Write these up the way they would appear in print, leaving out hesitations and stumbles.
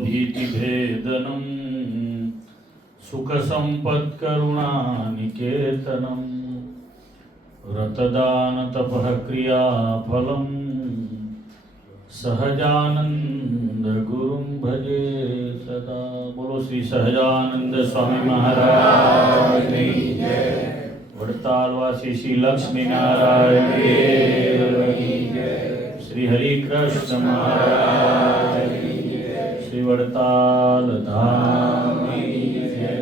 भीतिभेदनं सुखसम्पत्करुणानिकेतनं व्रतदानतपः क्रियाफलं सहजानंद गुरुं भजे सदा। बोलो श्री सहजानंद स्वामी महाराज की जय। वडतालवासी श्री लक्ष्मी नारायण देव की जय। श्री हरि कृष्ण महाराज की जय। श्री वडताल धाम की जय।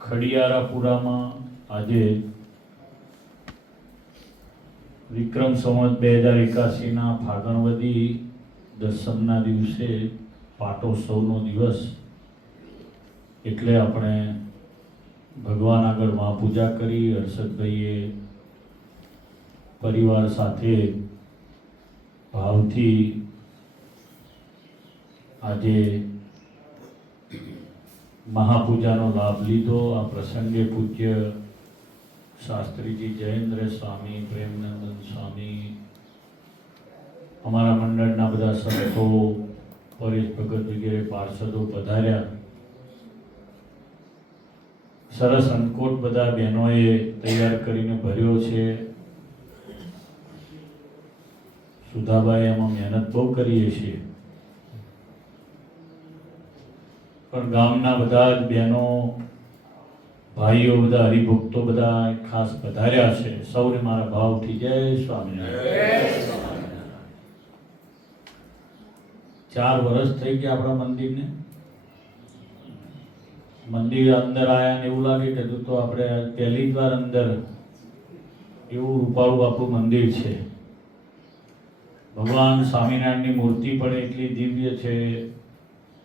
खड़ियारापुराમાં આજે વિક્રમ સંવત 2081 ના ફાગણવદી દસમના દિવસે પાટોત્સવનો દિવસ, એટલે આપણે ભગવાન આગળ મહાપૂજા કરી હર્ષદભાઈએ પરિવાર સાથે ભાવથી આજે મહાપૂજાનો લાભ લીધો। આ પ્રસંગે પૂજ્ય શાસ્ત્રીજી જયેન્દ્ર સ્વામી, પ્રેમનંદન સ્વામી, અમારા મંડળના બધા સંતો, પરેશ ભગત વગેરે પાર્ષદો પધાર્યા। સરસ અંકોટ બધા બહેનોએ તૈયાર કરીને ભર્યો છે। સુધાબાઈ એમાં મહેનત બહુ કરીએ છીએ, પણ ગામના બધા જ બહેનો ભાઈઓ બધા હરિભક્તો બધા ખાસ પધાર્યા છે। સૌને મારા ભાવથી જય સ્વામિનારાયણ। 4 વર્ષ થઈ ગયા આપણા મંદિરને। મંદિર અંદર આયા ને એવું લાગે કે તો આપણે પહેલી જ વાર અંદર, એવું રૂપાળું આપણું મંદિર છે। ભગવાન સ્વામિનારાયણની મૂર્તિ પણ એટલી દિવ્ય છે।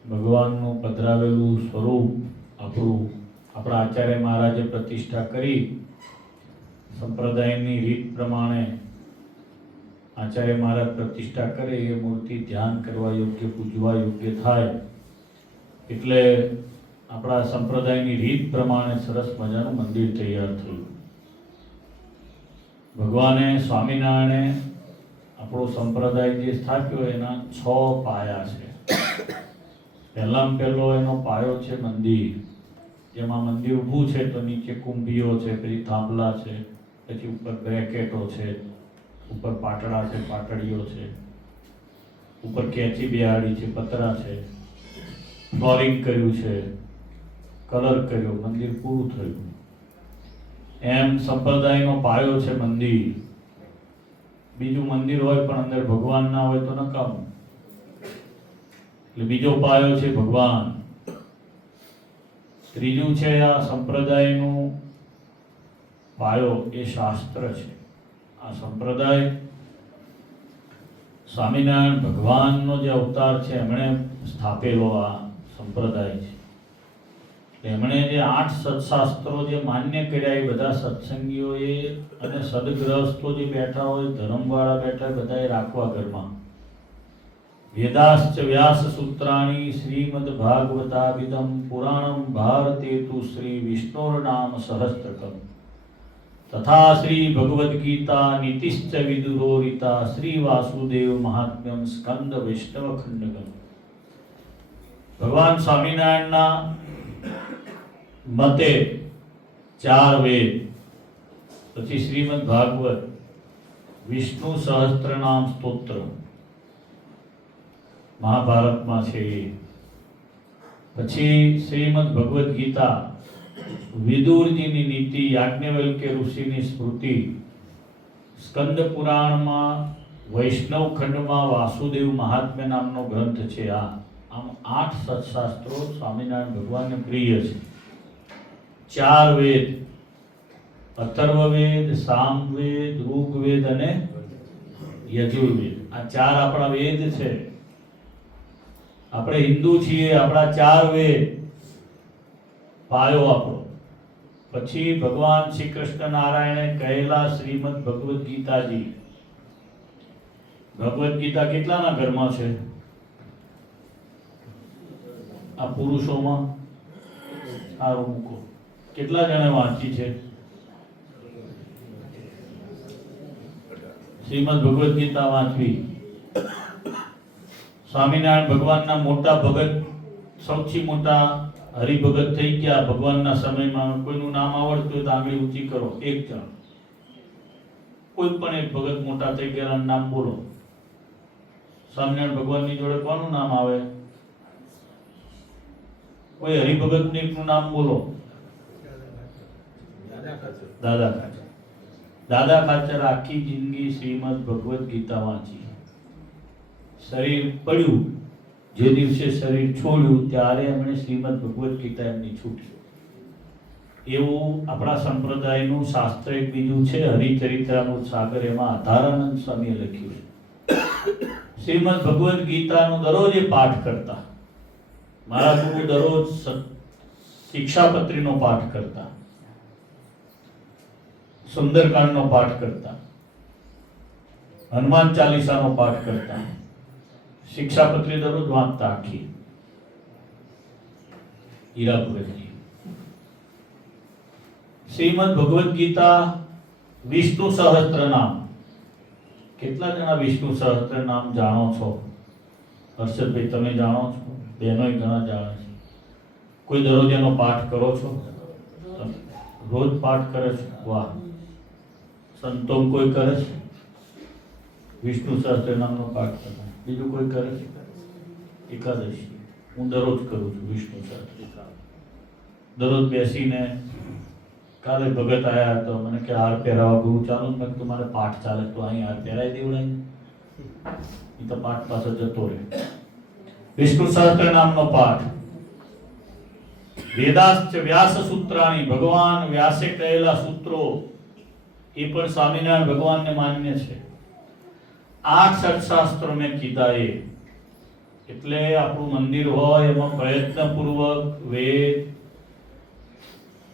ભગવાનનું પધરાવેલું સ્વરૂપ આપણું આપણા આચાર્ય મહારાજે પ્રતિષ્ઠા કરી। સંપ્રદાયની રીત પ્રમાણે આચાર્ય મહારાજ પ્રતિષ્ઠા કરે એ મૂર્તિ ધ્યાન કરવા યોગ્ય, પૂજવા યોગ્ય થાય, એટલે આપણા સંપ્રદાયની રીત પ્રમાણે સરસ મજાનું મંદિર તૈયાર થયું। ભગવાને સ્વામિનારાયણે આપણો સંપ્રદાય જે સ્થાપ્યો એના 6 પાયા છે। પહેલામાં પહેલો એનો પાયો છે મંદિર, જેમાં મંદિર ઊભું છે તો નીચે કુંભીઓ છે, પછી થાંભલા છે, પછી ઉપર બ્રેકેટો છે, ઉપર પાટડા છે, પાટડીઓ છે, ઉપર કેચી બેહાડી છે, પતરા છે, ફ્લોરિંગ કર્યું છે, કલર કર્યો, મંદિર પૂરું થયું। એમ સંપ્રદાયનો પાયો છે મંદિર। બીજું મંદિર હોય પણ અંદર ભગવાન ના હોય તો નકામું, એટલે બીજો પાયો છે ભગવાન। ત્રીજું છે આ સંપ્રદાયનું પાયો એ શાસ્ત્ર છે। આ સંપ્રદાય સ્વામિનારાયણ ભગવાનનો જે અવતાર છે એમણે સ્થાપેલો આ સંપ્રદાય છે। એમણે જે 8 સત્શાસ્ત્રો જે માન્ય કર્યા એ બધા સત્સંગીઓએ અને સદગ્રહસ્થો જે બેઠા હોય, ધર્મવાળા બેઠા હોય, બધાએ રાખવા ઘરમાં। वेदाश्च व्यास सूत्राणि श्रीमद् भागवताभिधं पुराणं भारते तु श्री विष्णोर्नाम सहस्त्रकम् तथा श्री भगवद गीता नीतिश्च विदुरोरिता श्री वासुदेव महात्म्यं स्कंद वैष्णव खंडकम्। भगवान स्वामिनारायणना मते 4 वेद, પછી શ્રીમદ ભાગવત, વિષ્ણુ સહસ્ત્રનામ સ્તોત્ર મહાભારતમાં છે, પછી શ્રીમદ ભગવદ ગીતા, વિદુરજીની નીતિ, યાજ્ઞવલ્ક્ય ઋષિની સ્મૃતિ, સ્કંદ પુરાણમાં વૈષ્ણવ ખંડમાં વાસુદેવ મહાત્મ્ય નામનો ગ્રંથ છે। આમ 8 સત્શાસ્ત્રો સ્વામિનારાયણ ભગવાનને પ્રિય છે। 4 વેદ, અથર્વવેદ, સામવેદ, ઋગ્વેદ અને યજુર્વેદ, આ 4 આપણા વેદ છે। આપણે હિન્દુ છીએ, આપણા 4 વેદ પાયો આપણો। પછી ભગવાન શ્રી કૃષ્ણ નારાયણે કહેલા શ્રીમદ ભગવદ ગીતાજી। ભગવદ ગીતા કેટલાના ઘરમાં છે? આ પુરુષોમાં સારું મૂકો, કેટલા જણે વાંચી છે? શ્રીમદ ભગવદ ગીતા વાંચવી સ્વામિનારાયણ ભગવાનના મોટા ભગત, સૌથી મોટા હરિભગત થઈ ગયા ભગવાનના સમયમાં. કોઈનું નામ આવડતું હોય તો આંગળી ઊંચી કરો, એક જણ, કોઈ પણ એક ભગત મોટા થઈ ગયા નામ બોલો. સ્વામિનારાયણ ભગવાનની જોડે કોનું નામ આવે? કોઈ હરિભગત નું નામ બોલો. દાદા ખાચર. દાદા ખાચર આખી જિંદગી શ્રીમદ ભગવદ ગીતા વાંચી. શરીર પડ્યું, જે દિવસે શરીર છોડ્યું ત્યારે એમણે શ્રીમદ ભગવદ ગીતા એમની છૂટી. એવું આપણા સંપ્રદાયનું શાસ્ત્ર એક બીજું છે, હરિચરિત્રામૃત સાગર, એમાં આધારાનંદ સ્વામીએ લખ્યું છે. શ્રીમદ ભગવદ ગીતાનો દરરોજ એ પાઠ કરતા. મારા ગુરુ દરરોજ શિક્ષાપત્રીનો પાઠ કરતા, સુંદરકાંડનો પાઠ કરતા, હનુમાન ચાલીસાનો પાઠ કરતા, શિક્ષાપત્રી દરરોજ વાંચતા આખી. હીરાપુરજી શ્રીમદ ભગવદ ગીતા, વિષ્ણુ સહસ્ત્ર નામ. કેટલા જણા વિષ્ણુ સહસ્ત્ર નામ જાણો છો? હર્ષદભાઈ, તમે જાણો છો? બહેનોય ઘણા જાણે છે. કોઈ દરરોજ એનો પાઠ કરો છો? રોજ પાઠ કરે છે? વાહ. સંતો કોઈ કરે છે? વિષ્ણુ સહસ્ત્ર નામનો પાઠ કરે? બીજું કોઈ કરે છે? એકાદશી હું દરરોજ કરું છું વિષ્ણુ સહસ્ત્ર. દરરોજ બેસીને, કાલે ભગત આયા તો મને કે હાર પહેરાવા ગુરુ ચાલુ, મેં તમારે પાઠ ચાલે તો અહીં હાર પહેરાવી દેવડાય. એ તો પાઠ પાછળ જતો રહે. વિષ્ણુ સહસ્ત્ર નામનો પાઠ. વેદાશ્ચ વ્યાસ સૂત્રાણી, ભગવાન વ્યાસે કહેલા સૂત્રો એ પણ સ્વામિનારાયણ ભગવાનને માન્ય છે. 8 સત્શાસ્ત્રો મેં કીધા. એટલે આપણું મંદિર હોય એમાં પ્રયત્નપૂર્વક વેદ,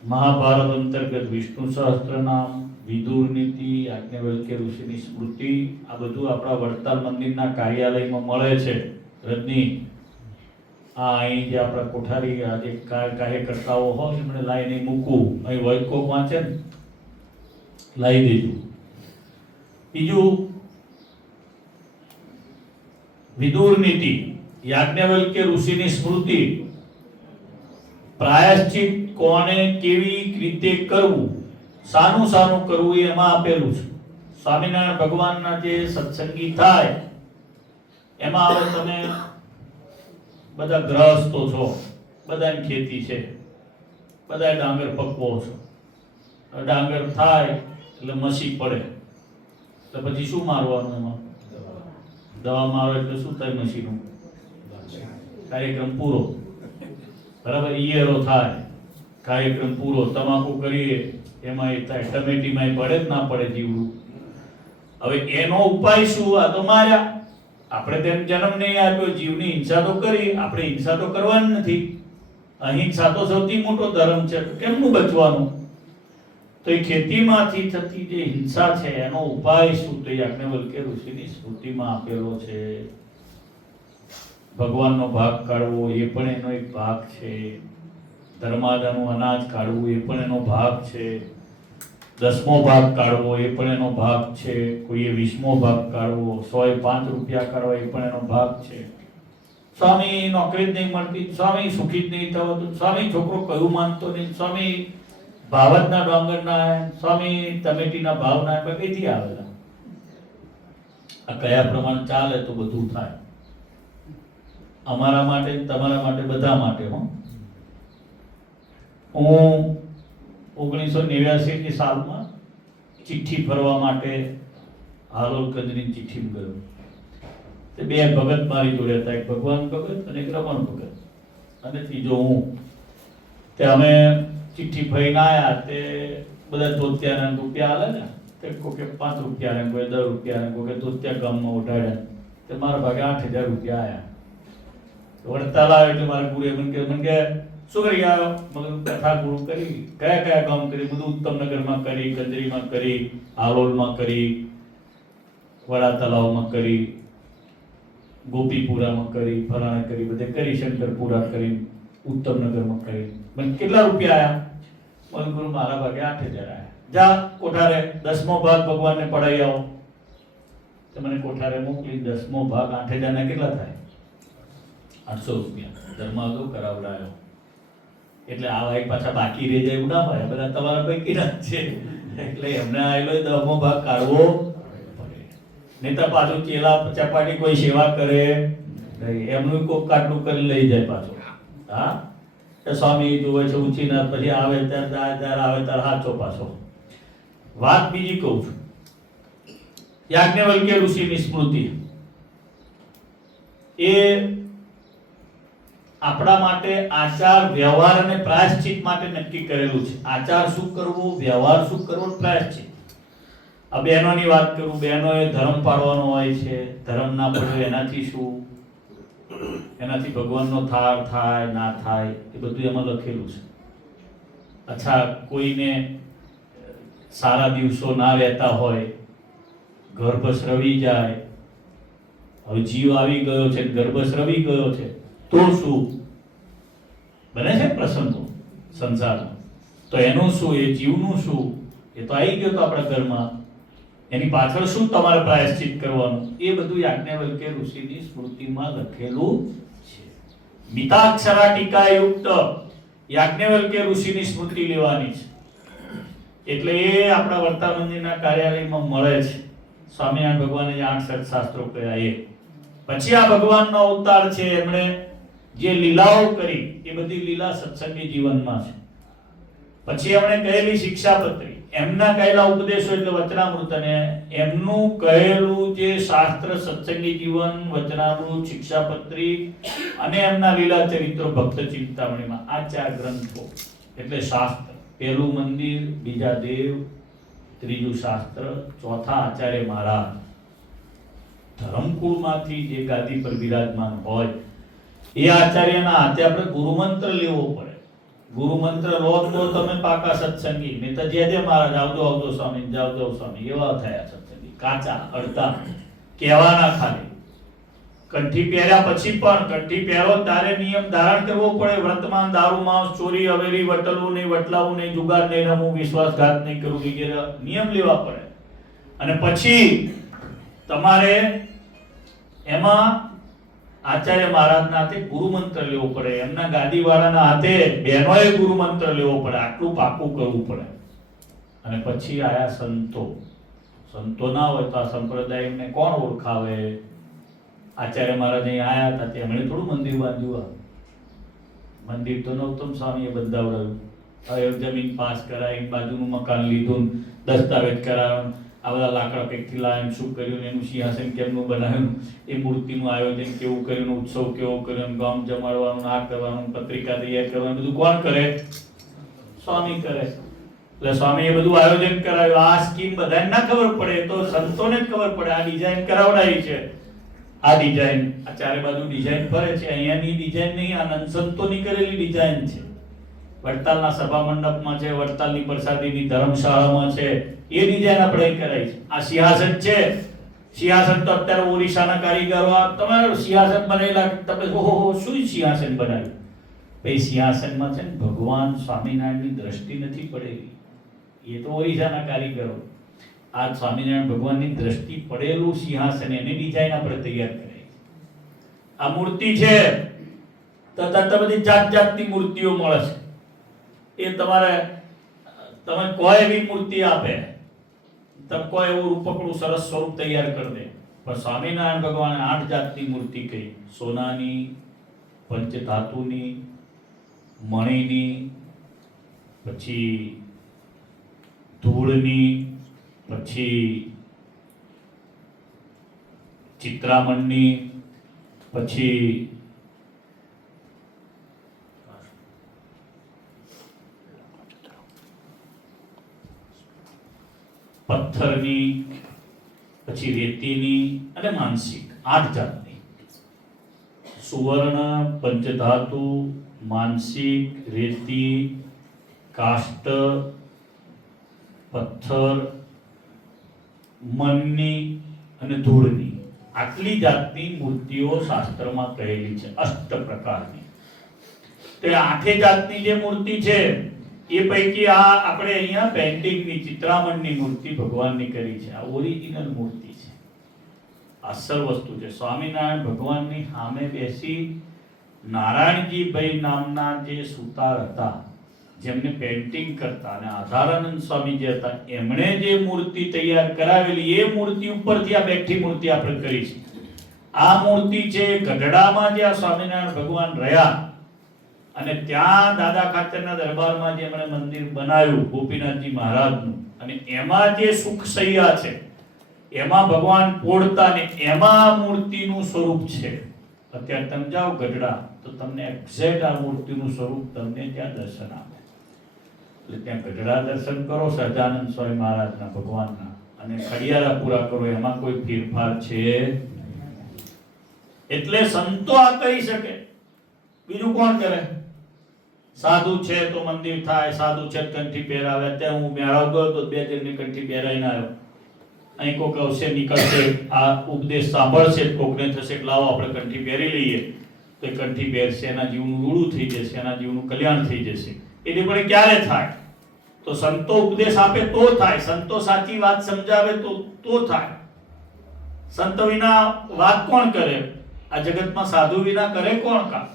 મહાભારત અંતર્ગત વિષ્ણુ સહસ્ત્ર નામ, વિદુર નીતિ, યાજ્ઞવલ્ક્ય ઋષિની સ્મૃતિ, આ બધું આપણા વડતાલ મંદિરના કાર્યાલયમાં મળે છે. રજની અહીં જે આપણા કોઠારી આજે કાર્યકર્તાઓ હોય એમણે લાઈને મૂકવું, અહીં વૈદકો વાંચે ને લાવી દેજો. બીજું વિદુર નીતિ, યાજ્ઞવલ્ક્ય ઋષિની સ્મૃતિ, પ્રાયશ્ચિત કોને કેવી રીતે કરવું, સાનું સાનું કરવું, એમાં આપેલું છે. સ્વામિનારાયણ ભગવાનના જે સત્સંગી થાય એમાં હવે તમે બધા ગ્રહસ્થો છો, બધાની ખેતી છે, બધા ડાંગર પકવો છો. ડાંગર થાય એટલે મસી પડે તો પછી શું મારવાનું? એમાં દવા મારો એટલે શું થાય? મસીનું કાર્યક્રમ પૂરો. બરાબર. ઈયરો થાય, કાર્યક્રમ પૂરો. તમાકુ કરીએ એમાં એ થાય, ટમેટીમાં પડે જ ના પડે જીવડું. હવે એનો ઉપાય શું? આ તો માર્યા. આપણે તેમ જન્મ નહીં આપ્યો, જીવની હિંસા તો કરી, આપણે હિંસા તો કરવાની નથી. અહિંસા તો સૌથી મોટો ધર્મ છે. કેમનું બચવાનું? તો એ ખેતીમાંથી થતી જે હિંસા છે એનો ઉપાય શું? તો યાજ્ઞવલ્ક્ય ઋષિની સ્મૃતિમાં આપેલો છે. ભગવાનનો ભાગ કાઢવો એ પણ એનો એક ભાગ છે. ધર્માદાનું અનાજ કાઢવું એ પણ એનો ભાગ છે. 10મો ભાગ કાઢવો એ પણ એનો ભાગ છે. કોઈએ 20મો ભાગ કાઢવો, 105 રૂપિયા કાઢવા એ પણ એનો ભાગ છે. સ્વામી નોકરી જ નહીં મળતી, સ્વામી સુખી જ નહીં થવાતું, સ્વામી છોકરો કયું માનતો નહીં, સ્વામી ભાવતના ડોંગરના, સ્વામી ટમેટીના ભાવના, કઈથી આવેલા? આ કયા પ્રમાણ ચાલે તો બધું થાય. અમારા માટે, તમારા માટે, બધા માટે. હું 1989 સાલમાં ચિઠ્ઠી ફરવા માટે હાલોલ કંદની ચિઠ્ઠી ગયો. તે 2 ભગત મારી જોડે હતા, એક ભગવાન ભગત અને એક રમણ ભગત અને ત્રીજો હું. તે અમે ચિઠ્ઠી ફરીને આવ્યા. તે બધા ધોતિયાના રૂપિયા આલે ને, તે કોકે 5 રૂપિયા ને, કોઈ 10 રૂપિયા ને, કોકે ધોતિયા ગામમાં ઉઠાડ્યા. તે મારા ભાગે 8000 રૂપિયા આવ્યા. વડતાલ આવ્યો એટલે મારા ગુરુએ મને કે શું કરી આવ્યો? મગર કથા ગુરુ કરી. કયા કયા કામ કરી? બધું ઉત્તમનગરમાં કરી, કંદરીમાં કરી, હાલોલમાં કરી, વડા તલાવમાં કરી, ગોપીપુરામાં કરી, ફલાણે કરી, બધે કરી, શંકરપુરા કરી, ઉત્તમનગરમાં કરી. મને કેટલા રૂપિયા આવ્યા? મને ગુરુ મારા ભાગે 8000 આવ્યા. જા કોઠારે 10મો ભાગ ભગવાનને પડાવી આવો. તો મને કોઠારે મોકલી. 10મો ભાગ 8000 ના કેટલા થાય? 800 રૂપિયા ધર્મા તો કરાવડાયો. એટલે આ ભાઈ પાછા બાકી રહી જાય એવું ના હોય, બધા તમારા પૈકીના જ છે, એટલે એમને આવેલો 10મો ભાગ કાઢવો પડે. નહીં તો પાછું ચેલા ચપાટી કોઈ સેવા કરે નહીં, એમનું કોક કાટલું કરી લઈ જાય પાછું. હા, સ્વામી જોવે છે ઊંચીનાથ, પછી આવે ત્યારે આવે ત્યારે હાચો પાછો. વાત બીજી કહું છું, યાજ્ઞવલ્ક્ય ઋષિની સ્મૃતિ એ આપણા માટે આચાર વ્યવહાર અને પ્રાયશ્ચિત માટે નક્કી કરેલું છે. આચાર શું કરવો, વ્યવહાર શું કરવો, પ્રાયશ્ચિત. આ બહેનોની વાત કરું, બહેનોએ ધર્મ પાળવાનો હોય છે, ધર્મ ના પડ્યો એનાથી શું, એનાથી ભગવાનનો થાય ના થાય એ બધું એમાં લખેલું છે. અચ્છા, કોઈને સારા દિવસો ના રહેતા હોય, ગર્ભસ્રવી જાય, હવે જીવ આવી ગયો છે, ગર્ભસ્રવી ગયો છે, તો શું બને છે પ્રસંગો સંસારમાં, તો એનું શું, એ જીવનું શું, એ તો આવી ગયો તો આપણા ઘરમાં, એની પાછળ શું તમારે પ્રાયશ્ચિત કરવાનું, એ બધું યાજ્ઞવલ્ક્ય ઋષિની સ્મૃતિમાં લખેલું છે. મિતાક્ષરા ટીકા યુક્ત યાજ્ઞવલ્ક્ય ઋષિની સ્મૃતિ લેવાની છે. એટલે એ આપણા વર્તા મંદિરના કાર્યાલયમાં મળે છે. સ્વામિનારાયણ ભગવાને જે 8 સત્શાસ્ત્રો કહ્યા એ પછી આ ભગવાનનો અવતાર છે, એમણે જે લીલાઓ કરી એ બધી લીલા સત્સંગી જીવનમાં છે. પછી એમણે કહેલી શિક્ષાપત્રી, એમના કહેલા ઉપદેશો એટલે વચનામૃત, અને એમનું કહેલું જે શાસ્ત્ર સત્સંગી જીવન, વચનામૃત, શિક્ષાપત્રી અને એમના લીલા ચરિત્રો ભક્ત ચિંતામણીમાં, આ 4 ગ્રંથો એટલે શાસ્ત્ર. પહેલું મંદિર, બીજા દેવ, ત્રીજું શાસ્ત્ર, ચોથા આચાર્ય મહારાજ. ધર્મકુળમાંથી જે ગાદી પર બિરાજમાન હોય એ આચાર્યના હાથે આપણે ગુરુમંત્ર લેવો પડે. ગુરુમંત્ર લો તો તમે પાકા સત્સંગી, નહીં તો જે મહારાજ આવજો સ્વામી, જાવજો સ્વામી, એવા થયા સત્સંગી, કાચા અડધા કહેવાના ખાલી. કંઠી પહેર્યા પછી પણ, કંઠી પહેરો ત્યારે નિયમ ધારણ કરવો પડે. વર્તમાન દારૂ માંસ ચોરી અવેરી વટલવું નહીં, વટલાવું નહીં, જુગાર નહીં રમવું, વિશ્વાસઘાત નહીં કરવું વગેરે નિયમ લેવા પડે. અને પછી તમારે એમાં આચાર્ય મહારાજના હાથે ગુરુમંત્ર લેવો પડે, એમના ગાદીવાળાના હાથે બહેનોએ ગુરુમંત્ર લેવો પડે, આટલું પાકું કરવું પડે. અને પછી આયા સંતો. સંતો ના હોય તો આ સંપ્રદાયને કોણ ઓળખાવે? આચાર્ય મહારાજ અહીં આયા હતા, તેમણે થોડું મંદિર બાંધ્યું. મંદિર તો નૌતમ સ્વામીએ બંધાવડાવ્યું. હવે જમીન પાસ કરાવી, બાજુનું મકાન લીધું, દસ્તાવેજ કરાવ્યો, આ બધા લાકડા પેકથી લાવ્યા, શું કર્યું, એનું સિંહાસન કેમનું બનાવ્યું, એ મૂર્તિનું આયોજન કેવું કર્યું, ઉત્સવ કેવો કર્યો, ગામ જમાડવાનું, આ કરવાનું, પત્રિકા તૈયાર કરવાનું, બધું કોણ કરે? સ્વામી કરે. એટલે સ્વામીએ બધું આયોજન કરાવ્યું. આ સ્કીમ બધાને ના ખબર પડે, તો સંતોને જ ખબર પડે. આ ડિઝાઇન કરાવડાવી છે, આ ડિઝાઇન, આ ચારે બાજુ ડિઝાઇન ફરે છે, અહીંયાની ડિઝાઇન નહીં, આ સંતોની કરેલી ડિઝાઇન છે. વડતાલના સભા મંડપમાં છે, વડતાલની પ્રસાદીની ધર્મશાળામાં છે, એ ડિઝાઇન આપણે કરાઈ છે. આ સિંહાસન છે, સિંહાસન તો અત્યારે ઓરિસ્સાના કારીગરો તમારે સિંહાસન બનાવેલા, તમે ઓહો શું સિંહાસન બનાવ્યું? પછી સિંહાસનમાં છે ને ભગવાન સ્વામિનારાયણની દ્રષ્ટિ નથી પડેલી, એ તો ઓરિસ્સાના કારીગરો. આ સ્વામિનારાયણ ભગવાનની દ્રષ્ટિ પડેલું સિંહાસન, એની ડિઝાઇન આપણે તૈયાર કરી. આ મૂર્તિ છે તો બધી જાત જાતની મૂર્તિઓ મળે છે. એ તમારે તમે કોઈ એવી મૂર્તિ આપે, તમે કોઈ એવું રૂપકડું સરસ સ્વરૂપ તૈયાર કરી દે. પણ સ્વામિનારાયણ ભગવાને 8 જાતની મૂર્તિ કહી. સોનાની, પંચધાતુની, મણીની, પછી ધૂળની, પછી ચિત્રામણની, પછી પથ્થરની, પછી રેતીની અને માનસિક. 8 જાતની. સુવર્ણ, પંચધાતુ, માનસિક, રેતી, કાષ્ટ, પથ્થર, મનની અને ધૂળની. આટલી જાતની મૂર્તિઓ શાસ્ત્રમાં કહેલી છે, 8 પ્રકારની. તે 8 જાતની જે મૂર્તિ છે એ પૈકી આ આપણે અહીંયા પેઇન્ટિંગની, ચિત્રામણની મૂર્તિ ભગવાનની કરી છે. આ ઓરિજિનલ મૂર્તિ છે, અસલ વસ્તુ છે. સ્વામિનારાયણ ભગવાનની સામે બેસી નારાયણજીભાઈ નામના જે સુતાર હતા, જેમને પેઇન્ટિંગ કરતા, અને આધારાનંદ સ્વામી જે હતા, એમણે જે મૂર્તિ તૈયાર કરાવેલી, એ મૂર્તિ ઉપરથી આ બેઠી મૂર્તિ આપણે કરી છે. આ મૂર્તિ છે ગઢડામાં, જે આ સ્વામિનારાયણ ભગવાન રહ્યા, અને ત્યાં દાદા ખાચરના દરબારમાં જે એમણે મંદિર બનાવ્યું ગોપીનાથજી મહારાજનું, અને એમાં જે સુખસૈયા છે એમાં ભગવાન પોળતા, ને એમાં મૂર્તિનું સ્વરૂપ છે. અત્યારે તમે જાઓ ગઢડા તો તમને એક્ઝેક્ટ આ મૂર્તિનું સ્વરૂપ તમને ત્યાં દર્શન આપે. એટલે ત્યાં ગઢડા દર્શન કરો સહજાનંદ સ્વામી મહારાજના ભગવાનના, અને ખડિયારા પૂરા કરો, એમાં કોઈ ફેરફાર છે. એટલે સંતો આ કરી શકે, બીજું કોણ કરે? સાધુ છે તો મંદિર થાય, સાધુ છે કંઠી પહેરાવે. અત્યારે હું મેળાવ ગયો તો 2 જણની કંઠી પહેરાઈને આવ્યો. અહીં કોક આવશે, નીકળશે, આ ઉપદેશ સાંભળશે, કોકને થશે કે લાવો આપણે કંઠી પહેરી લઈએ, તો એ કંઠી પહેરશે, એના જીવનું રૂડું થઈ જશે, એના જીવનું કલ્યાણ થઈ જશે. એટલે પણ ક્યારે થાય? તો સંતો ઉપદેશ આપે તો થાય, સંતો સાચી વાત સમજાવે તો થાય. સંત વિના વાત કોણ કરે? આ જગતમાં સાધુ વિના કરે કોણ કામ?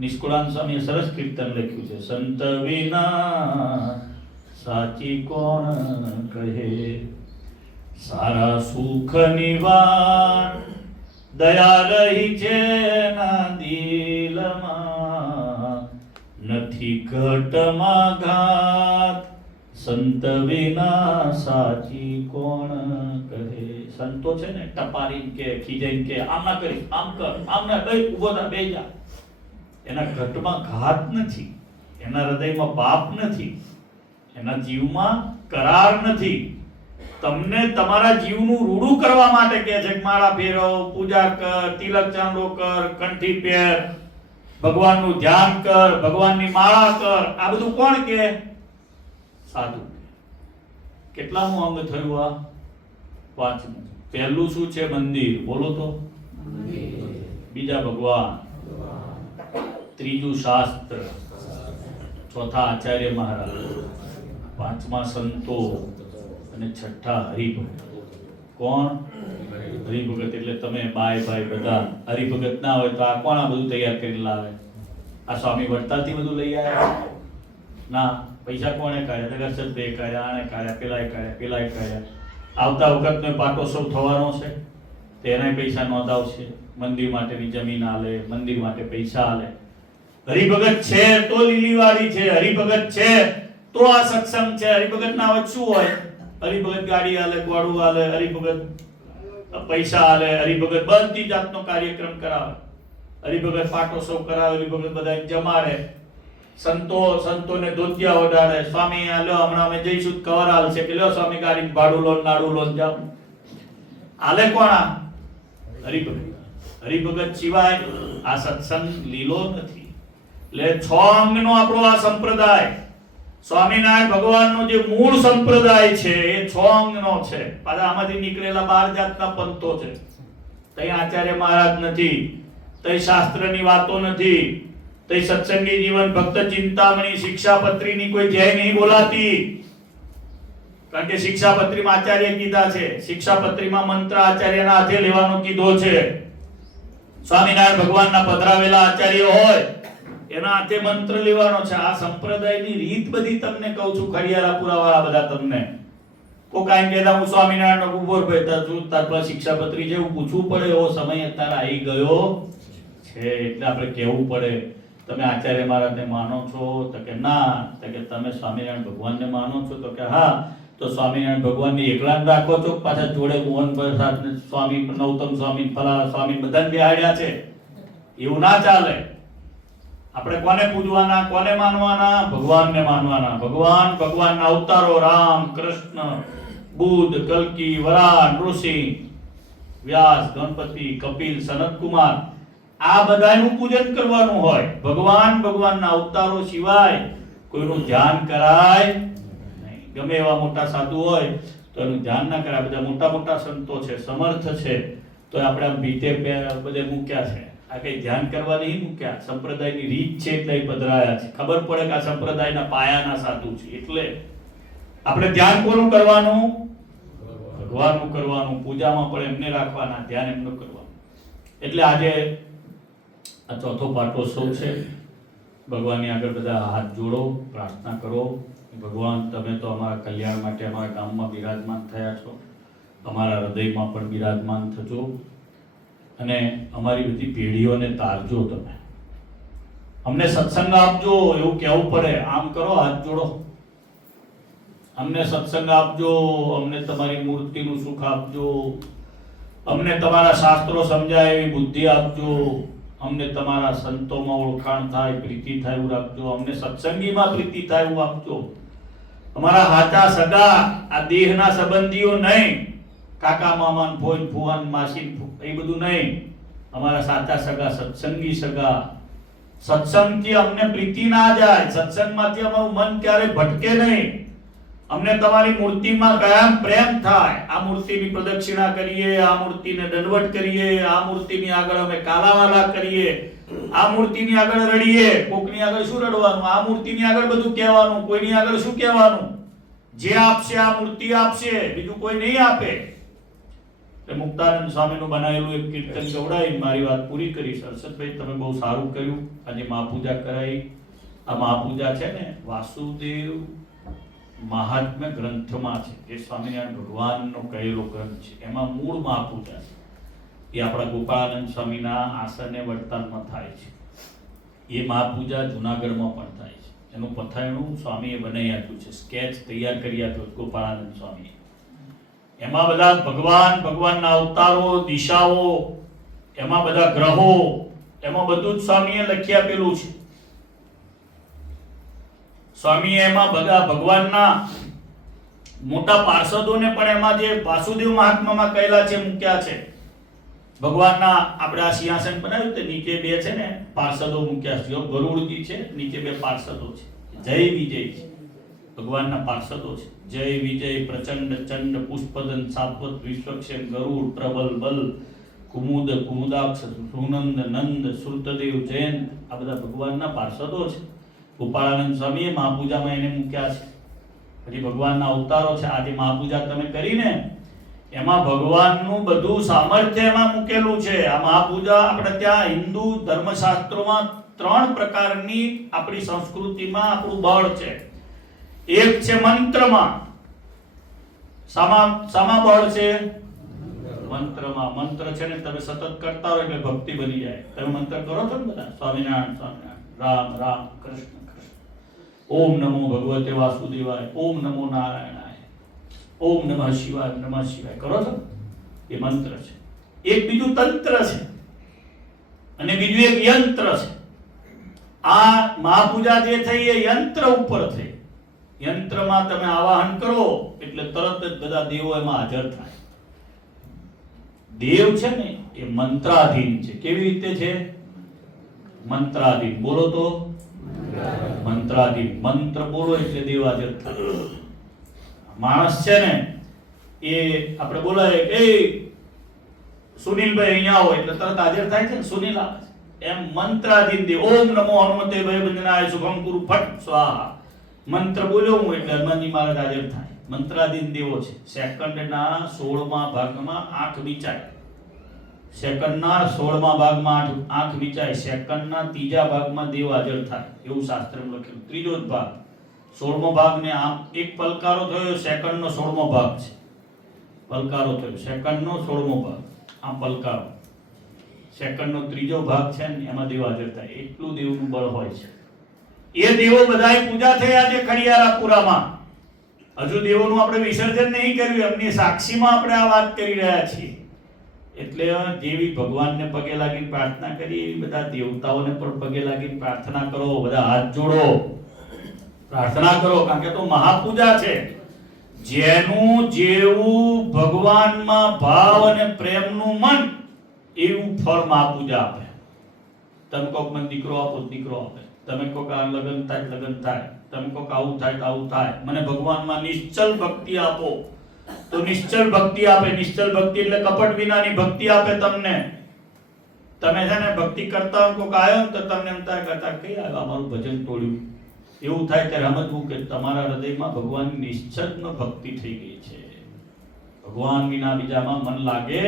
નિષ્કુળાનંદ સ્વામીએ સરસ કીર્તન લખ્યું છે, સંત વિના સાચી કોણ કહે, સારા સુખ નિવાન દયા રહી છે ના દિલમાં, નથી ઘટમાં ઘાત સંત વિના સાચી કોણ કહે. સંતો છે ને ટપારી કે ખીજાઈ કે આમ ના કરી, આમ કર, આમ ના કઈ, ઉભો થા, બેસી જા. એના ઘટમાં ઘાત નથી, એના હૃદયમાં પાપ નથી, એના જીવમાં કરાર નથી. તમને તમારા જીવનું રૂડું કરવા માટે કહે છે કે માળા ફેરવ, પૂજા કર, તિલક ચાંદલો કર, કંઠી પહેર, ભગવાનનું ધ્યાન કર, ભગવાનની માળા કર. આ બધું કોણ કે? સાધુ. કેટલામું અંગ થયું આ? 5મું. પહેલું શું છે? મંદિર. બોલો તો. બીજા ભગવાન, ત્રીજું શાસ્ત્ર, ચોથા આચાર્ય મહારાજ, 5મા સંતો, અને 6ઠા હરિભગત. કોણ? હરિભગત. એટલે તમે ભાઈ બધા હરિભગત ના હોય તો આ કોણ આ બધું તૈયાર કરીને લાવે? આ સ્વામી વડતાલથી બધું લઈ આવ્યા? ના. પૈસા કોણે કાઢ્યા? સદભાઈ કાઢ્યા, આણે કાઢ્યા, પેલાય કાઢ્યા. આવતા વખતનો પાટોત્સવ થવાનો છે, તેના પૈસા નોંધાવશે. મંદિર માટેની જમીન આલે, મંદિર માટે પૈસા આલે. હરિભગત છે તો લીલીવાડી છે, હરિભગત છે તો આ સત્સંગ છે. હરિભગત ના વચ્ચે શું હોય? હરિભગત ગાડી આલે, ગોળું આલે, હરિભગત પૈસા આલે, હરિભગત બધી જાતનો કાર્યક્રમ કરાવે, હરિભગત પાટોત્સવ કરાવે, હરિભગત બધા જમાડે, સંતોને ધોતિયા ઓઢાડે. સ્વામી આ લ્યો, હમણાં અમે જઈશું કવર આલશે કે લ્યો સ્વામી ગાડી ભાડું લો, નાડું લો, જાઓ. આલે કોણ? હરિભગત. હરિભગત સિવાય આ સત્સંગ લીલો નથી. એટલે 6 અંગનો આપણો આ સંપ્રદાય, સ્વામિનારાયણ ભગવાનનો જે મૂળ સંપ્રદાય છે એ 6 અંગનો છે. પાછા આમાંથી નીકળેલા 12 જાતના પંથો છે. તઈ આચાર્ય મહારાજ નથી, તઈ શાસ્ત્રની વાતો નથી, તઈ સત્સંગી જીવન, ભક્ત ચિંતામણી, શિક્ષાપત્રીની કોઈ જય નહીં બોલાતી. કારણ કે શિક્ષાપત્રીમાં આચાર્ય કીધા છે, શિક્ષાપત્રીમાં મંત્ર આચાર્યના હાથે લેવાનો કીધો છે. સ્વામિનારાયણ ભગવાનના પધરાવેલા આચાર્ય હોય એના હાથે મંત્ર લેવાનો છે. આ સંપ્રદાયની રીત બધી તમને કહું છું, ખડિયારાપુરા વાળા બધા તમને કોકાઈ કહેતા હું સ્વામિનારાયણનો ગુબર ભેતા છું, તાર પર શિક્ષાપત્રી જેવું પૂછવું પડે એવો સમય અત્યારે આવી ગયો છે. એટલે આપણે કહેવું પડે, તમે આચાર્ય મહારાજને માનો છો? તો કે ના. તો કે તમે સ્વામિનારાયણ ભગવાનને માનો છો? તો કે હા. તો સ્વામિનારાયણ ભગવાનને એકલા રાખો છો, પાછા જોડે મોહન પ્રસાદ સ્વામી, નૌતમ સ્વામી, ફલા સ્વામી બધાને બેહાડ્યા છે? એવું ના ચાલે. આપણે કોને પૂજવાના, કોને માનવાના? ભગવાનને માનવાના. ભગવાનના અવતારો, રામ, કૃષ્ણ, બુદ્ધ, કલ્કી, વરાહ, નૃસિંહ, વ્યાસ, ગણપતિ, કપિલ, સનતકુમાર, આ બધાનું પૂજન કરવાનું હોય. ભગવાનના અવતારો સિવાય કોઈનું ધ્યાન કરાય નહીં. ગમે એવા મોટા સાધુ હોય તો એનું ધ્યાન ના કરાય. બધા મોટા સંતો છે, સમર્થ છે, તો આપણે આમ ભીતે બધે મૂક્યા છે. આ કઈ ધ્યાન કરવા નહીં મૂક્યા. સંપ્રદાયની રીત છે એટલે પધરાયા છે. ખબર પડે કે આ સંપ્રદાયના પાયાના સાધુ છે. એટલે આપણે ધ્યાન કોનું કરવાનું? ભગવાનનું કરવાનું. પૂજામાં પણ એમને રાખવાના, ધ્યાન એમનું કરવાનું. એટલે આજે આ ચોથો પાટોત્સવ છે. ભગવાનની આગળ બધા હાથ જોડો, પ્રાર્થના કરો. ભગવાન, તમે તો અમારા કલ્યાણ માટે અમારા ગામમાં બિરાજમાન થયા છો, અમારા હૃદયમાં પણ બિરાજમાન થજો અને અમારી બધી પેઢીઓને તારજો. તમે અમને સત્સંગ આપજો, એવું કહેવું પડે. આમ કરો, હાથ જોડો. અમને સત્સંગ આપજો, અમને તમારી મૂર્તિનું સુખ આપજો, અમને તમારા શાસ્ત્રો સમજાય એવી બુદ્ધિ આપજો, અમને તમારા સંતોમાં ઓળખાણ થાય, પ્રીતિ થાય એવું રાખજો, અમને સત્સંગીમાં પ્રીતિ થાય એવું આપજો. અમારા હાચા સગા આ દેહના સંબંધીઓ નહીં, કાકા મામા ફોઈન ફુવાન માસી એ બધું નહીં. અમારા સાચા સગા સત્સંગી સગા. સત્સંગથી અમને પ્રીતિ ના જાય, સત્સંગમાંથી અમારું મન ક્યારે ભટકે નહીં. અમને તમારી મૂર્તિમાં કાયમ પ્રેમ થાય. આ મૂર્તિની પ્રદક્ષિણા કરીએ, આ મૂર્તિને દંડવટ કરીએ, આ મૂર્તિની આગળ અમે કાલાવાલા કરીએ, આ મૂર્તિની આગળ રડીએ. કોકની આગળ શું રડવાનું? આ મૂર્તિની આગળ બધું કહેવાનું. કોઈની આગળ શું કહેવાનું? જે આપશે આ મૂર્તિ આપશે, બીજું કોઈ નહીં આપે. મુક્તાનંદ સ્વામીનું બનાવેલું એક કીર્તન ગવડાવીને મારી વાત પૂરી કરી. હર્ષદભાઈ, તમે બહુ સારું કર્યું. આજે મહાપૂજા કરાઈ. આ મહાપૂજા છે ને વાસુદેવ મહાત્મ્ય ગ્રંથમાં છે, એ સ્વામિનારાયણ ભગવાનનો કહેલો ગ્રંથ છે. એમાં મૂળ મહાપૂજા છે. એ આપણા ગોપાળાનંદ સ્વામીના આસને વડતાલમાં થાય છે. એ મહાપૂજા જુનાગઢમાં પણ થાય છે. એનું પથાયણું સ્વામીએ બનાવી આપ્યું છે, સ્કેચ તૈયાર કરી આપ્યો ગોપાળાનંદ સ્વામીએ. એમાં બધા ભગવાનના અવતારો, દિશાઓ, એમાં બધા ગ્રહો, એમાં બધું જ સ્વામીએ લખી આપેલું છે. સ્વામીએ એમાં બધા ભગવાનના મોટા પાર્ષદોને પણ એમાં જે વાસુદેવ મહાત્મામાં કહેલા છે મૂક્યા છે. ભગવાનના આપણે આ સિંહાસન બનાવ્યું તે નીચે બે છે ને પાર્ષદો મૂક્યા છે. ગરુડજી છે, નીચે બે પાર્ષદો છે. જય વિજય છે, ભગવાનના પાર્ષદો છે. જય વિજય, પ્રચંડ, ચંડ, પુષ્પદન, સાત્વત, વિશ્વક્ષેન, ગરુડ, પ્રબલ, બલ, કુમુદ, કુમુદાક્ષ, સુનંદ, નંદ, શ્રુતદેવ, જયંત, આ બધા ભગવાનના પાર્ષદો છે. ગોપાળાનંદ સ્વામીએ મહાપૂજામાં એને મૂક્યા છે. પછી ભગવાનના અવતારો છે. આજે મહાપૂજા તમે કરીને એમાં ભગવાનનું બધું સામર્થ્ય એમાં મૂકેલું છે. આ મહાપૂજા આપણે ત્યાં હિન્દુ ધર્મશાસ્ત્રોમાં 3 પ્રકારની આપણી સંસ્કૃતિમાં આપણું બળ છે. એક છે મંત્રમાં. સામા બળ છે મંત્રમાં. મંત્ર છે ને તમે સતત કરતા રહો એટલે ભક્તિ બની જાય. તમે મંત્ર કરો છો ને બધા, સ્વામિનારાયણ સ્વામિનારાયણ, રામ રામ, કૃષ્ણ ઓમ નમો ભગવતે વાસુદેવાય, ઓમ નમો નારાયણાય, ઓમ નમઃ શિવાય, નમઃ શિવાય કરો છો. એ મંત્ર છે. એક બીજું તંત્ર છે અને બીજું એક યંત્ર છે. આ મહાપૂજા જે થઈ એ યંત્ર ઉપર થઈ. યંત્રમાં તમે આવાહન કરો એટલે તરત જ બધા દેવો એમાં હાજર થાય. દેવ છે ને એ મંત્રાધીન છે. કેવી રીતે છે? મંત્રાધીન. બોલો તો મંત્રાધીન. મંત્ર બોલો એટલે દેવ હાજર થાય. માણસ છે ને એ આપણે બોલાય એ સુનિલભાઈ અહીંયા આવો એટલે તરત હાજર થાય છે ને, સુનિલ આવે છે. એમ મંત્રાધીન દેવ. ઓમ નમો હનુમતે ભયભંજનાય શુભમ કુરુ ફટ સ્વાહા. મંત્ર બોલ્યો હું એટલે હનુમાનજી મહારાજ હાજર થાય. મંત્રાધીન દેવો છે. સેકન્ડના 16મા ભાગમાં આંખ વિચાય. સેકન્ડના 16મા ભાગમાં આંખ વિચાય. સેકન્ડના 3જા ભાગમાં દેવ હાજર થાય એવું શાસ્ત્રમાં લખેલું. ત્રીજો જ ભાગ 16મો ભાગ ને આમ એક પલકારો થયો. સેકન્ડનો 16મો ભાગ છે. પલકારો થયો સેકન્ડનો 16મો ભાગ. આમ પલકારો સેકન્ડનો 3જો ભાગ છે ને એમાં દેવ હાજર થાય. એટલું દેવનું બળ હોય છે. એ દેવો બધાય પૂજા થયા છે ખડિયારાપુરામાં. હજુ દેવોનું આપણે વિસર્જન નહીં કર્યું, એમની સાક્ષીમાં આપણે આ વાત કરી રહ્યા છીએ. એટલે જેવી ભગવાનને પગે લાગીને પ્રાર્થના કરી એવી બધા દેવતાઓને પણ પગે લાગીને પ્રાર્થના કરો. બધા હાથ જોડો, પ્રાર્થના કરો. કારણ કે તો મહાપૂજા છે. જેનું જેવું ભગવાનમાં ભાવ અને પ્રેમનું મન એવું ફળ મહાપૂજા આપે. તમે કોક મને દીકરો આપો, દીકરો આપે. તમે કોક આ લગન થાય, લગન થાય. તમે કોક આવું થાય તો આવું થાય. મને ભગવાનમાં નિશ્ચલ ભક્તિ આપો તો નિશ્ચલ ભક્તિ આપે. નિશ્ચલ ભક્તિ એટલે કપટ વિનાની ભક્તિ આપે તમને. તમે છે ને ભક્તિ કરતા કોક આવ્યો તો તમને એમ થાય કરતા કઈ આવ્યો અમારું ભજન તોડ્યું એવું થાય. ત્યારે સમજવું કે તમારા હૃદયમાં ભગવાનની નિશ્ચલ ભક્તિ થઈ ગઈ છે. ભગવાન વિના બીજામાં મન લાગે.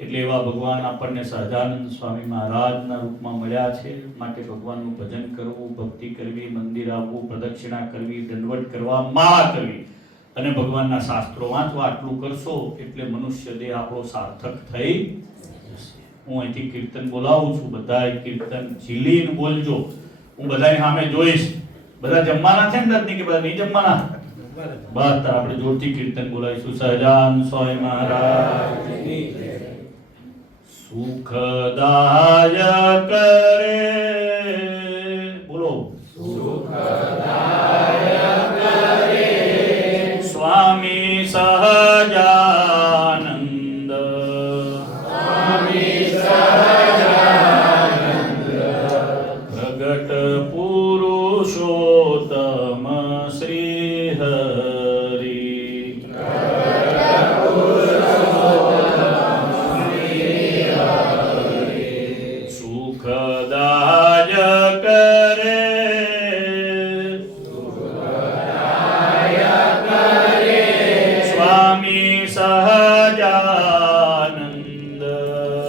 એટલે એવા ભગવાન આપણને સહજાનંદ સ્વામી મહારાજના રૂપમાં મળ્યા છે. માટે ભગવાનનું ભજન કરવું, ભક્તિ કરવી, મંદિર આવવું, પ્રદક્ષિણા કરવી, દંડવત કરવા, માળા કરવી અને ભગવાનના શાસ્ત્રો વાંચવા, આટલું કરશો એટલે મનુષ્ય દેહ આપણો સાર્થક થઈ જશે. હું અહીંથી કીર્તન બોલાવું છું, બધાએ કીર્તન ઝીલીને બોલજો. હું બધાની સામે જોઈશ. બધા જમવાના છે ને રત્ની, કે બધા નહીં જમવાના? બસ આપણે જોરથી કીર્તન બોલાવીશું. સહજાનંદ સ્વામી મહારાજ સુખદાયક રે, બોલો સુખદાયક રે સ્વામી સહજાનંદ, સ્વામી સહજાનંદ પ્રગટ પુરુષોત્તમ શ્રી હરિ, સુખદાયક રે, સુખદાયક રે સ્વામી સહજાનંદ,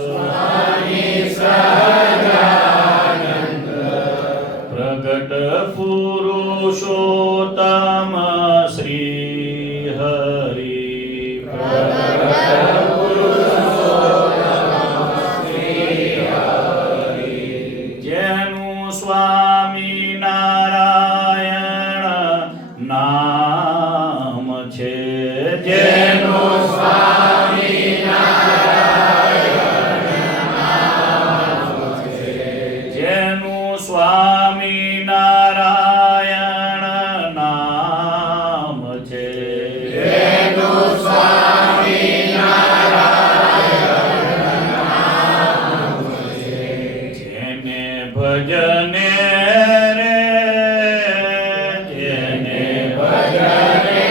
સ્વામી સહજાનંદ પ્રગટ પુરુષોત્તમ શ્રી હરિ, જેનું સ્વામી નારાયણ નામ છે, જેનું સ્વામી નારાયણ નામ છે, જેનું સ્વામી નારાયણ નામ છે, જેનું સ્વામી નારાયણ નામ છે, જેને ભજને રે, જેને ભજને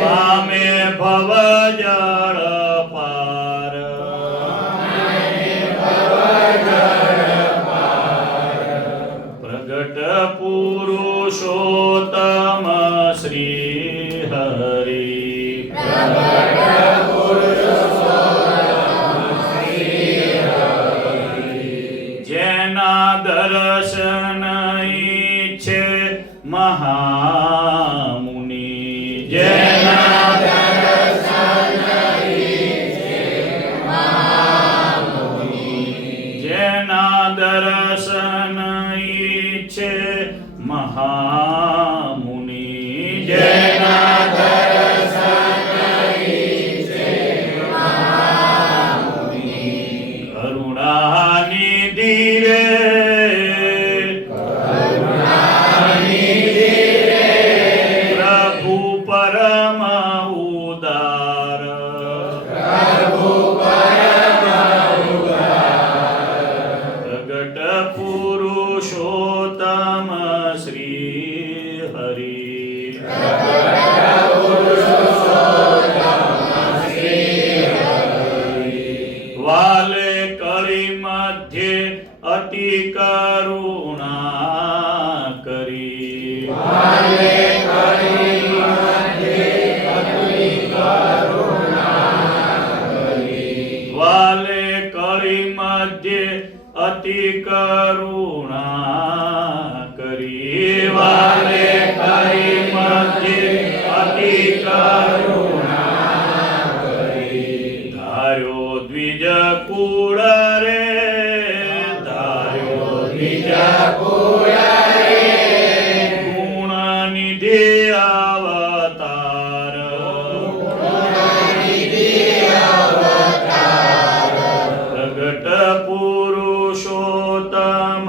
પામે ભવજળ પાર, પ્રગટ પુરુષોત્તમ શ્રી હરિ, જેના દર્શન ઈચ્છે મહામુનિ, જેના દર્શન ઈચ્છે મહામુનિ, જેના દર્શન ઈચ્છે મહામુનિ, જેના દર્શન ઈચ્છે મહામુનિ, કરુણાનિધિ રે, કરુણાનિધિ રે પ્રભુ પરમ ઉદાર, પ્રભુ પરમ ઉદાર પ્રગટ પુરુષોત્તમ શ્રી હરિ, વાલે કળી મધ્યે અતિ કરુણા કરી, વાલે કળી મધ્યે અતિ કરુણા કરી, વાલે કળી મધ્યે અતિ કરુણા કરી, વાલે કળી મધ્યે અતિ કરુણા કરી, ધાર્યો દ્વિજ કુળ રે, ધાર્યો દ્વિજ કુળ રે ગુણનિધિ અવતાર, ગુણનિધિ અવતાર પ્રગટ પુરુષોત્તમ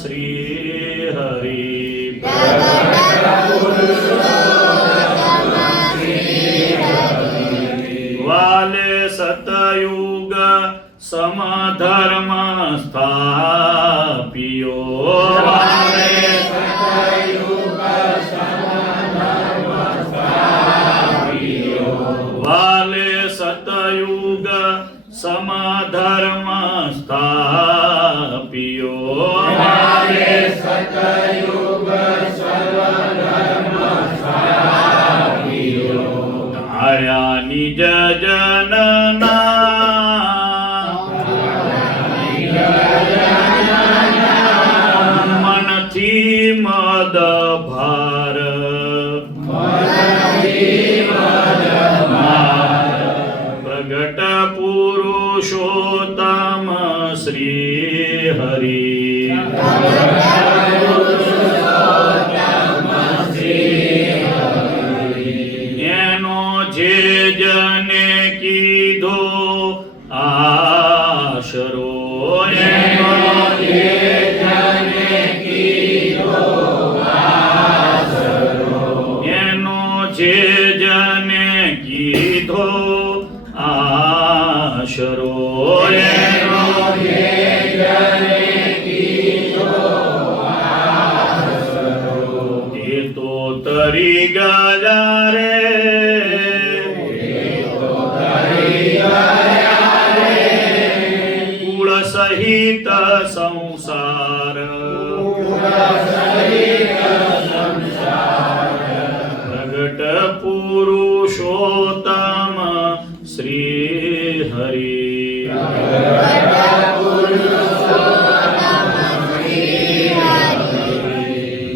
શ્રી હરિ, વાલે સતયુગ સમધર્મ સ્થાપ્યો, વાલે સતયુગ સમધર્મ સ્થાપ્યો, વાલે સતયુગ સમધર્મ સ્થાપ્યો, વાલે સતયુગ સમધર્મ સ્થાપ્યો, ધાર્યા નિજ જનના મદ ભાર પ્રગટ પુરુષોત્તમ શ્રી હરિ એનો જે જને કીધો આશરો એનો જે જને કીધો આશરો એનો જે જને કીધો આશરો એનો જે જને કીધો આશરો એ તો તરી ગયા રે કુળ સહિત સંસાર પ્રગટ પુરુષોત્તમ શ્રી હરિ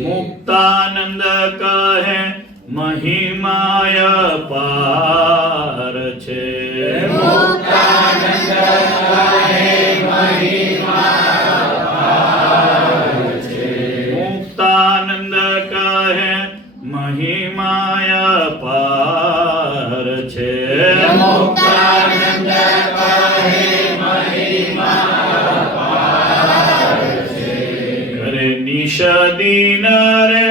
મુક્તાનંદ કહે મહિમાય પાર છે મુક્તાનંદ કહે મહિમાય પાર છે કરે નિષદીન રે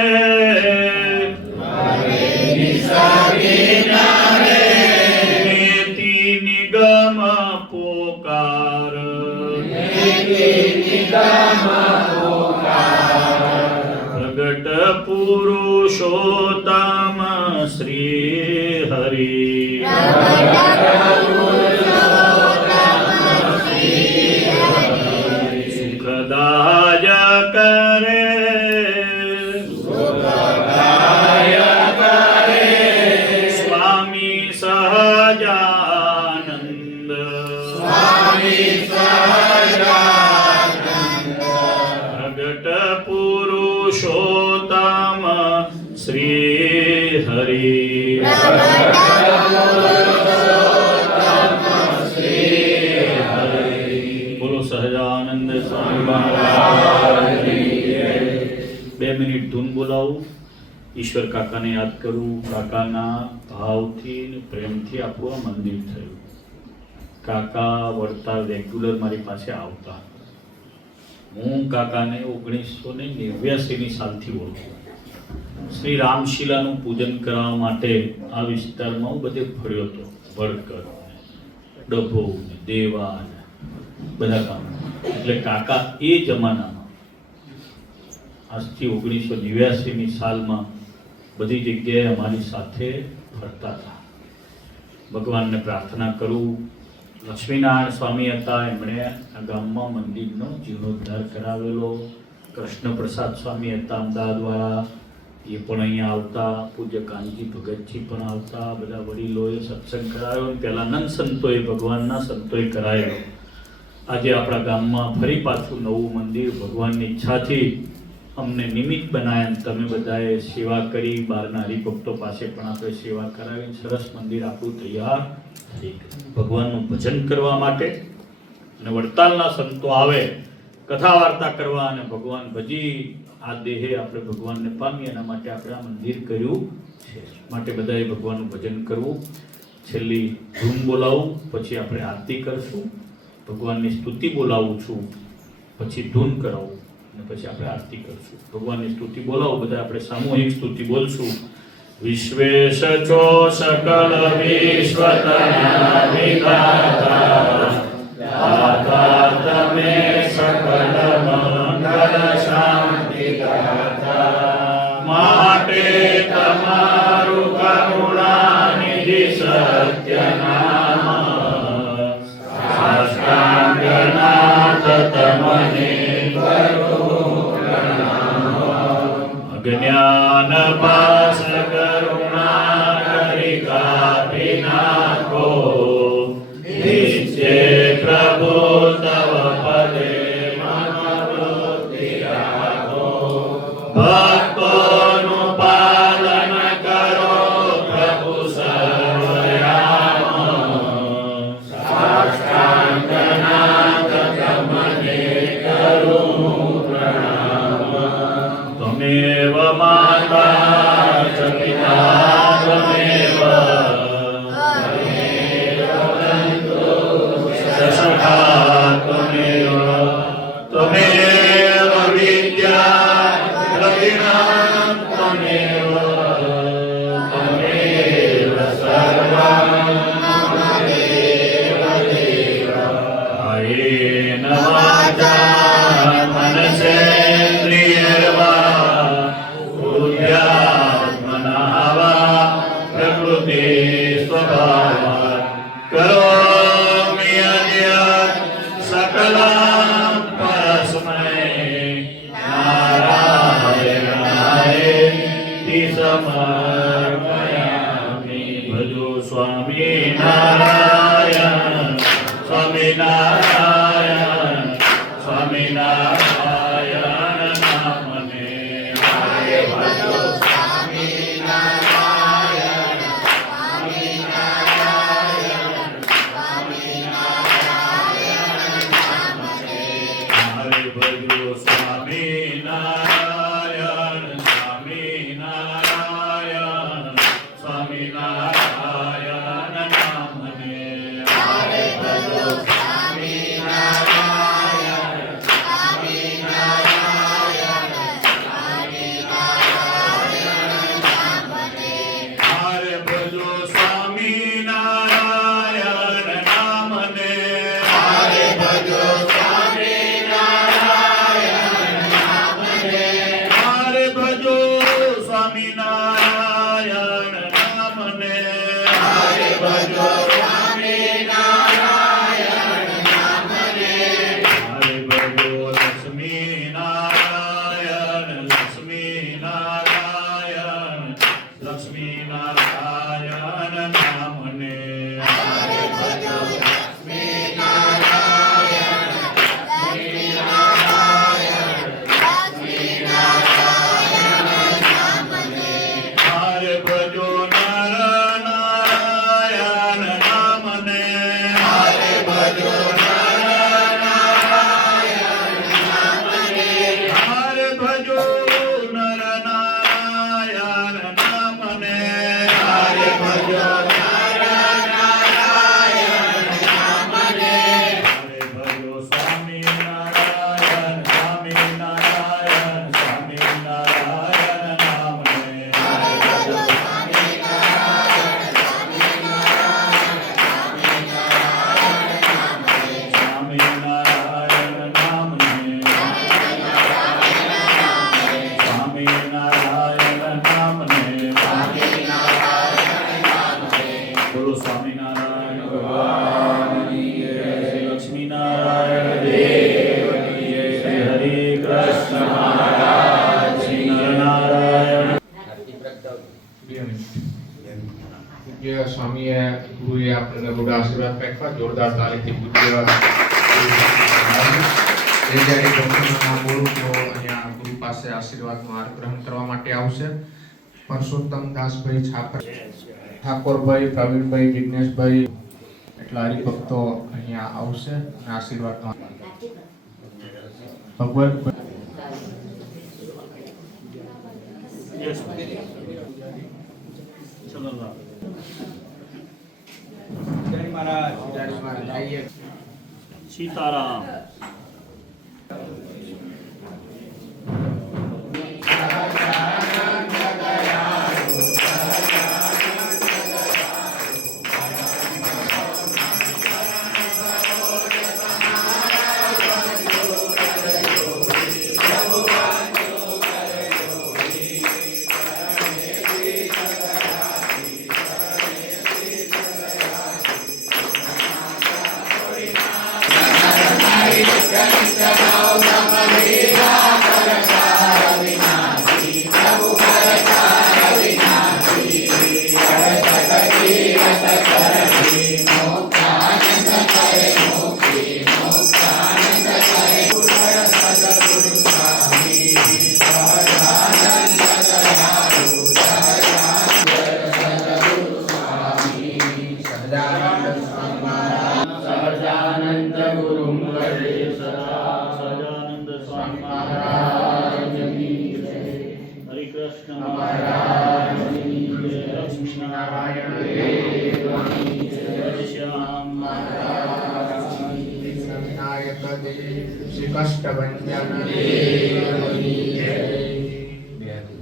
નેતિ નિગમ પોકાર પ્રગટ પુરુષોત્તમ શ્રી હરિ સુખદાય કરે સ્વામી સહજાનંદ પ્રગટ પુરુષોત્તમ શ્રી હરિ બોલો સહજાનંદ સ્વામી મહારાજની જય. 2 મિનિટ ધૂન બોલાવું, ઈશ્વર કાકાને યાદ કરું. કાકાના ભાવથી ને પ્રેમથી આપણું આ મંદિર થયું. કાકા વળતા રેગ્યુલર મારી પાસે આવતા. હું કાકાને 1989ની સાલથી ઓળખું. શ્રી રામશિલાનું પૂજન કરવા માટે આ વિસ્તારમાં હું બધે ફર્યો હતો. વડકર, ડભો, દેવા, બધા કામ. એટલે કાકા એ જમાનામાં આજથી 1989ની સાલમાં બધી જગ્યાએ અમારી સાથે ફરતા હતા. ભગવાનને પ્રાર્થના કરું. લક્ષ્મીનારાયણ સ્વામી હતા, એમણે આ ગામમાં મંદિરનો જીર્ણોદ્ધાર કરાવેલો. કૃષ્ણ પ્રસાદ સ્વામી હતા અમદાવાદવાળા, એ પણ અહીંયા આવતા. પૂજ્ય કાનજી ભગતજી પણ આવતા. બધા વડીલોએ સત્સંગ કરાયો. પહેલાં સંતોએ, ભગવાનના સંતોએ કરાયેલો. આજે આપણા ગામમાં ફરી પાછું નવું મંદિર ભગવાનની ઈચ્છાથી અમને નિમિત્ત બનાવ્યા. તમે બધાએ સેવા કરી. બહારના હરિભક્તો પાસે પણ આપણે સેવા કરાવી. સરસ મંદિર આપણું તૈયાર થઈ ગયું ભગવાનનું ભજન કરવા માટે. અને વડતાલના સંતો આવે કથા વાર્તા કરવા અને ભગવાન ભજી આ દેહે આપણે ભગવાનને પામીએ એના માટે આપણે આ મંદિર કર્યું છે. માટે બધાએ ભગવાનનું ભજન કરવું. છેલ્લી ધૂન બોલાવું, પછી આપણે આરતી કરશું. ભગવાનની સ્તુતિ બોલાવું છું, પછી ધૂન કરાવું અને પછી આપણે આરતી કરશું. ભગવાનની સ્તુતિ બોલાવો, બધા આપણે સામૂહિક સ્તુતિ બોલશું. વિશ્વેશ ચો સકલ વિશ્વતના વિધાતા, દાતા તમે સકલ મંગલ શાંતિ દાતા. માટે તમારું કરુણા નિધિ સત્ય નામ, સાષ્ટાંગનાથ તમને અજ્ઞાન પાસ કરુણા કરી કાપી નાખો. નિશ્ચય પ્રભુ તવ પદે મન વૃત્તિ રાખો. कायेन वाचा मनसेन्द्रियर्वा बुद्ध्यात्मना वा प्रकृति स्वभावात् करोमि यद्यत् सकलं परस्मै नारायणायेति समर्पयामि। भजो स्वामी नारायण स्वामी नारायण स्वामी नारायण नामने भजो स्वामी नारायण स्वामी नारायण स्वामी नारायण नामने हरे भजो स्वामी नारायण स्वामी नारायण स्वामी नारायण नामने हरे भजो स्वामी नारायण स्वामी नारायण स्वामी नारायण नामने हरे भजो स्वामी नारायण नामने हरे भजो स्वामी नारायण नामने हरे भजो स्वामी नारायण नामने हरे भजो स्वामी नारायण नामने हरे भजो लक्ष्मी नारायण लक्ष्मी नारायण लक्ष्मी नारायण नामने हरे भजो लक्ष्मी नारायण लक्ष्मी नारायण लक्ष्मी नारायण नामने हरे भजो नर नारायण नामने हरे भजो नर नारायण नामने हरे भजो नर नारायण नामने हरे भजो नर नारायण नामने हरे भजो स्वामी नारायण स्वामी नारायण स्वामी नारायण नामने हरे भजो स्वामी नारायण स्वामी नारायण नामने स्वामी नारायण नामने स्वामी नारायण नामने बोलो स्वामी नारायण भगवान की जय। श्री लक्ष्मी नारायण देव की जय। श्री हरे कृष्ण महाराज श्री नरनारायण પૂજ્ય સ્વામીએ ગુરુએ આપણને બધા આશીર્વાદ પાક્યા જોરદાર તાલીથી પૂજ્ય એ જ્યારે ડૉક્ટરનું નામ બોલું તો અહીંયા ગુરુ પાસે આશીર્વાદનો હાર ગ્રહણ કરવા માટે આવશે પરસોત્તમ દાસભાઈ છાપર ઠાકોરભાઈ પ્રવીણભાઈ જિજ્ઞેશભાઈ એટલા હરિભક્તો અહીંયા આવશે અને આશીર્વાદનો ભગવત सीताराम सहजानंद गुरुं वन्दे सदा सहजानंद स्वामी महाराज की जय। हरे कृष्ण महाराज की जय। लक्ष्मी नारायण देव की जय। श्याम महाराज की जय। विनायक देव श्री कष्टभंजन देव की जय।